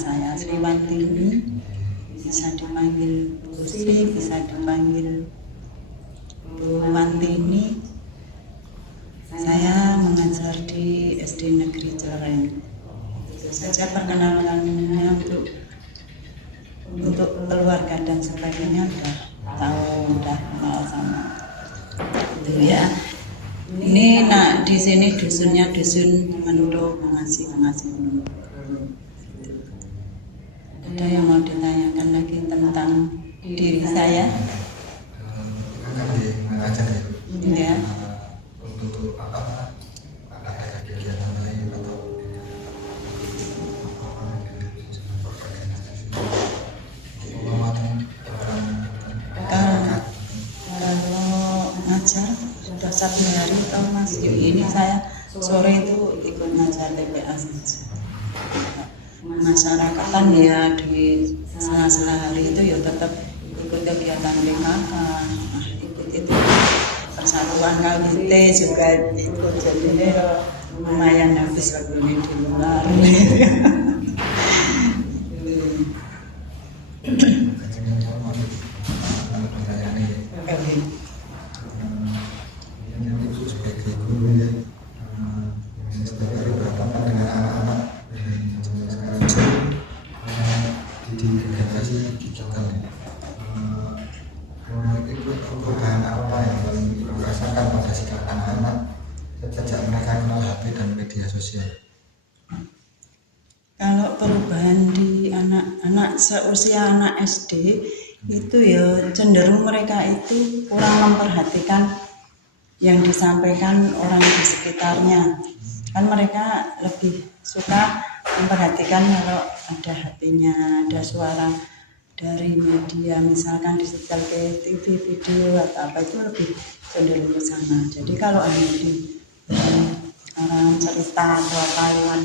saya Sriwantini, bisa dipanggil Bu Sri, bisa dipanggil Bu Wantini. Saya mengajar di SD Negeri Celeren. Itu saja perkenalannya untuk keluarga dan sebagainya udah kenal sama itu ya. Ini di sini dusunnya dusun Menduk, mengasih Menduk. Ada yang mau ditanyakan lagi tentang diri saya? Mengajar ya. Ya. Untuk apa? Ada kegiatan lain atau kalau ngajar sudah 1 hari atau masih ini saya sore itu ikut ngajar TPA saja. Masyarakatan ya di sela-sela hari itu ya tetap ikut kegiatan PKK, ikut itu persatuan KWT juga ikut, jadi lumayan habis waktu di luar. Ibu sebagai guru ya, setiap hari berhadapan dengan anak-anak sekarang di generasi digital ya. Itu perubahan apa yang paling ibu rasakan pada sikap anak-anak sejak mereka kenal HP dan media sosial? Kalau perubahan di anak-anak seusia anak SD itu ya cenderung mereka itu kurang memperhatikan yang disampaikan orang di sekitarnya. Kan mereka lebih suka memperhatikan kalau ada HP-nya, ada suara dari media, misalkan disetel ke TV, video atau apa, itu lebih cenderung ke sana. Jadi kalau ada di orang cerita atau apa lewat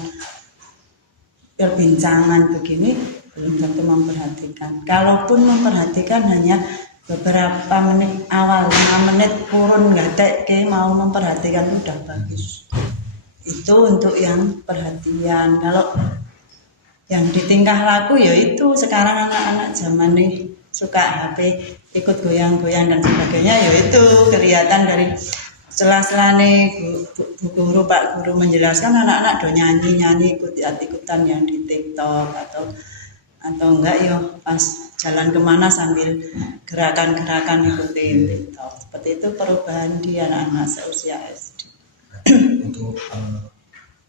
perbincangan begini belum tentu memperhatikan. Kalaupun memperhatikan hanya beberapa menit awal, 5 menit kurun nggak mau memperhatikan itu udah bagus. Itu untuk yang perhatian. Kalau yang di tingkah laku ya itu sekarang anak-anak zaman nih suka HP, ikut goyang-goyang dan sebagainya, ya itu kelihatan dari sela-sela nih Bu Guru, Pak Guru menjelaskan, anak-anak do nyanyi ikut-ikutan yang di TikTok atau enggak ya pas jalan kemana sambil gerakan-gerakan ikutin TikTok. Seperti itu perubahan di anak-anak seusia SD. Untuk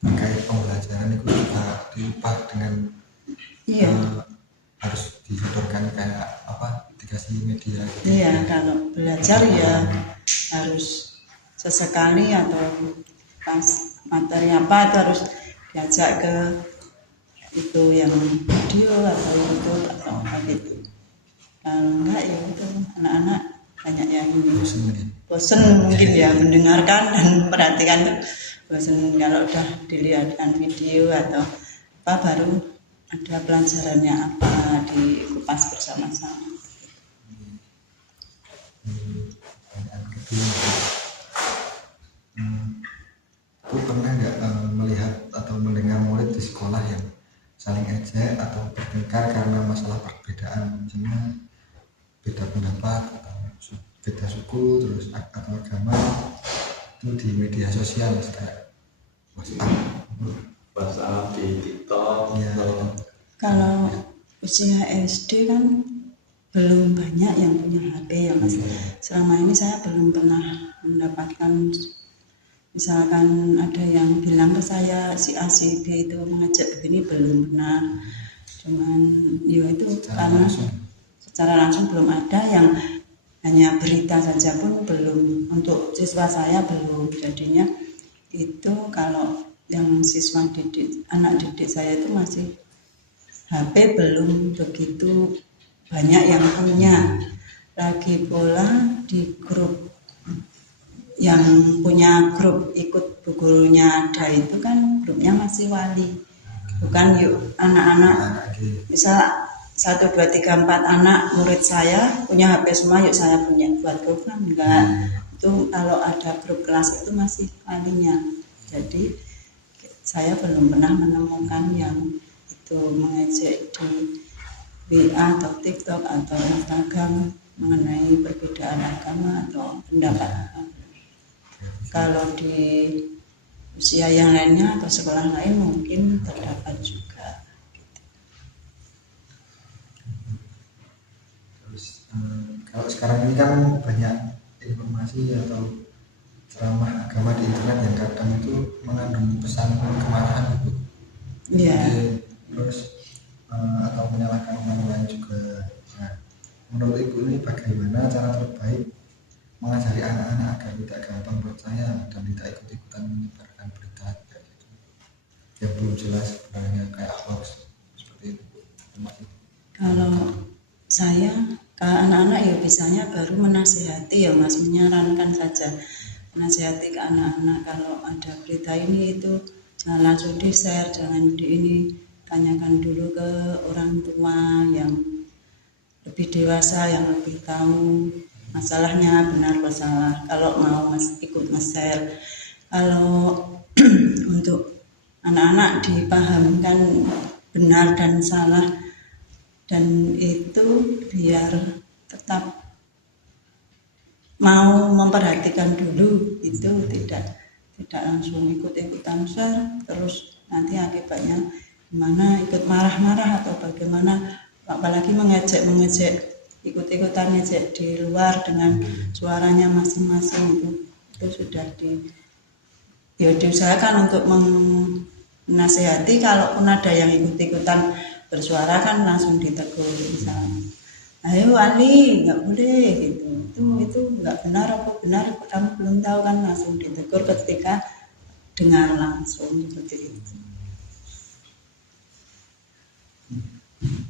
terkait pembelajaran itu juga diubah dengan harus disodorkan kayak apa, dikasih media gitu. Iya, kalau belajar ya harus sesekali atau pas materi apa itu harus diajak ke itu yang video atau YouTube atau apa gitu. Kalau enggak ya itu anak-anak banyak yang bosen mungkin ya mendengarkan dan memperhatikan tuh bosen. Kalau udah dilihatkan video atau apa baru ada pelajarannya apa dikupas bersama-sama. Aku pernah nggak melihat atau mendengar murid di sekolah yang saling ejek atau bertengkar karena masalah perbedaan, misalnya beda pendapat atau beda suku terus atau agama, itu di media sosial kayak WhatsApp di TikTok ya. Kalau usia SD kan belum banyak yang punya HP ya Mas. Selama ini saya belum pernah mendapatkan, misalkan ada yang bilang ke saya si A si B itu mengajak begini, belum pernah. Cuman ya itu karena secara langsung belum ada, yang hanya berita saja pun belum, untuk siswa saya belum. Jadinya itu kalau yang siswa didik, anak didik saya itu masih HP belum begitu banyak yang punya. Lagi pula di grup yang punya grup ikut bu gurunya ada itu kan grupnya masih wali, bukan yuk anak-anak misal 1, 2, 3, 4 anak murid saya punya HP semua, yuk saya punya buat grup, kan enggak. Itu kalau ada grup kelas itu masih walinya. Jadi saya belum pernah menemukan yang itu mengejek di WA atau TikTok atau Instagram mengenai perbedaan agama atau pendapat agama. Kalau di usia yang lainnya atau sekolah lain mungkin terdapat juga. Terus kalau sekarang ini kan banyak informasi atau ceramah agama di internet yang kadang itu mengandung pesan kemarahan gitu. Iya. Terus atau menyalahkan orang lain juga. Nah, menurut Ibu ini bagaimana cara terbaik mengajari anak-anak agar tidak gampang percaya dan tidak ikut-ikutan menyebarkan berita kayak gitu yang belum jelas sebenarnya kayak hoax seperti itu? Kalau saya ke anak-anak ya biasanya baru menasihati ya Mas, menyarankan saja, menasihati ke anak-anak kalau ada berita ini itu jangan langsung di share, jangan di ini, tanyakan dulu ke orang tua yang lebih dewasa yang lebih tahu masalahnya benar atau salah kalau mau ikut nge-share. Kalau untuk anak-anak dipahamkan benar dan salah dan itu biar tetap mau memperhatikan dulu, itu tidak langsung ikut-ikutan share terus nanti akibatnya gimana, ikut marah-marah atau bagaimana, apalagi mengejek ikut-ikutan ngejek di luar dengan suaranya masing-masing, itu sudah diusahakan untuk menasehati. Kalaupun ada yang ikut-ikutan bersuara kan langsung ditegur, misalnya ayo Ali nggak boleh gitu, itu nggak benar, apa benar kamu belum tahu kan, langsung ditegur ketika dengar langsung seperti itu.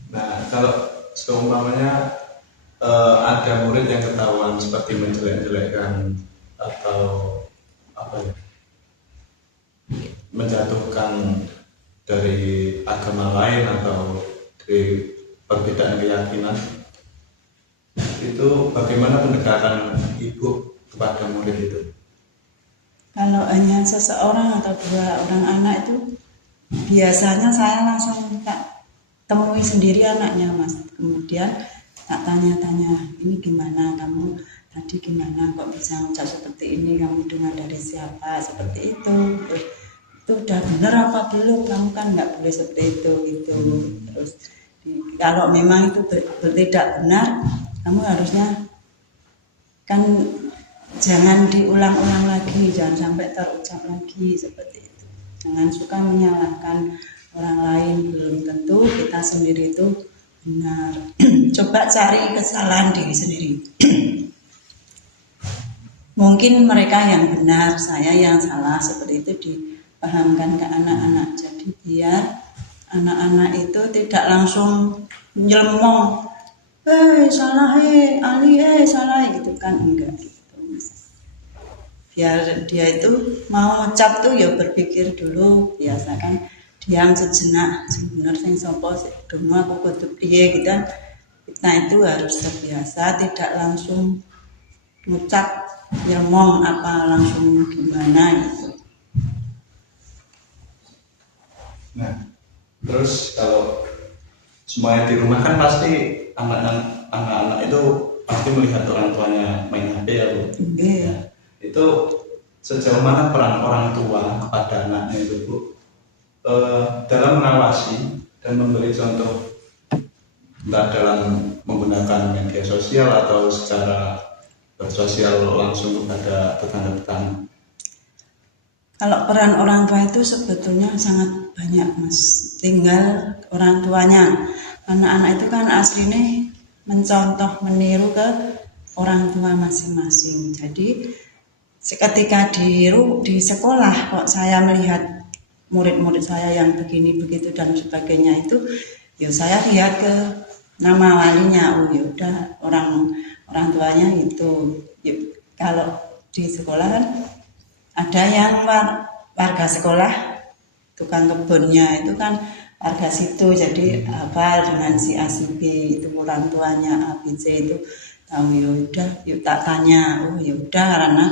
Nah, kalau seumpamanya ada murid yang ketahuan seperti menjelek-jelekkan atau apa ya, menjatuhkan dari agama lain atau dari perbedaan keyakinan, itu bagaimana pendekatan Ibu kepada murid itu? Kalau hanya seseorang atau dua orang anak itu biasanya saya langsung tak temui sendiri anaknya Mas, kemudian tak tanya-tanya, ini gimana kamu tadi, gimana kok bisa ngucap seperti ini, kamu dengar dari siapa, seperti itu udah benar apa belum, kamu kan nggak boleh seperti itu gitu. Terus kalau memang itu tidak benar, kamu harusnya kan jangan diulang-ulang lagi, jangan sampai terucap lagi seperti itu. Jangan suka menyalahkan orang lain, belum tentu kita sendiri itu benar. Coba cari kesalahan diri sendiri. Mungkin mereka yang benar, saya yang salah, seperti itu dipahamkan ke anak-anak. Jadi biar anak-anak itu tidak langsung nyelmong, salah Ali salah gitu kan, enggak gitu. Biar dia itu mau ngucap tuh ya berpikir dulu, biasakan diam sejenak, sebenarnya sing sapa dungo aku kudu piye gitu. Kita itu harus terbiasa tidak langsung ngucap nyelmong apa langsung gimana gitu. Nah, terus kalau semuanya di rumah kan pasti anak-anak itu pasti melihat orang tuanya main HP ya Bu. Ya, itu sejauh mana peran orang tua kepada anaknya itu Bu dalam mengawasi dan memberi contoh, entah dalam menggunakan media sosial atau secara bersosial langsung kepada tetangga-tetangga? Kalau peran orang tua itu sebetulnya sangat banyak Mas, tinggal orang tuanya. Anak-anak itu kan aslinya mencontoh, meniru ke orang tua masing-masing. Jadi ketika di sekolah kok saya melihat murid-murid saya yang begini begitu dan sebagainya, itu ya saya lihat ke nama walinya, oh ya udah orang tuanya itu. Yuk, kalau di sekolah kan ada yang warga sekolah, tukang kebunnya itu kan warga situ, jadi hafal dengan si A si B, itu orang tuanya A B C itu tahu. Ya udah, yuk tak tanya, oh ya udah karena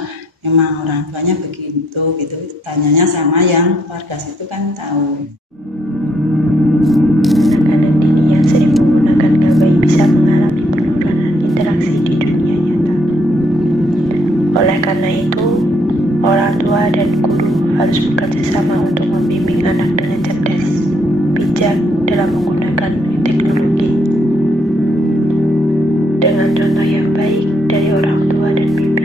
memang orang tuanya begitu gitu, tanyanya sama yang warga situ kan tahu. Anak-anak dini yang sering menggunakan gawai bisa mengalami penurunan interaksi di dunia nyata. Oleh karena itu, orang tua dan guru harus bekerja sama untuk membimbing anak dengan cerdas, bijak dalam menggunakan teknologi. Dengan contoh yang baik dari orang tua dan bimbingan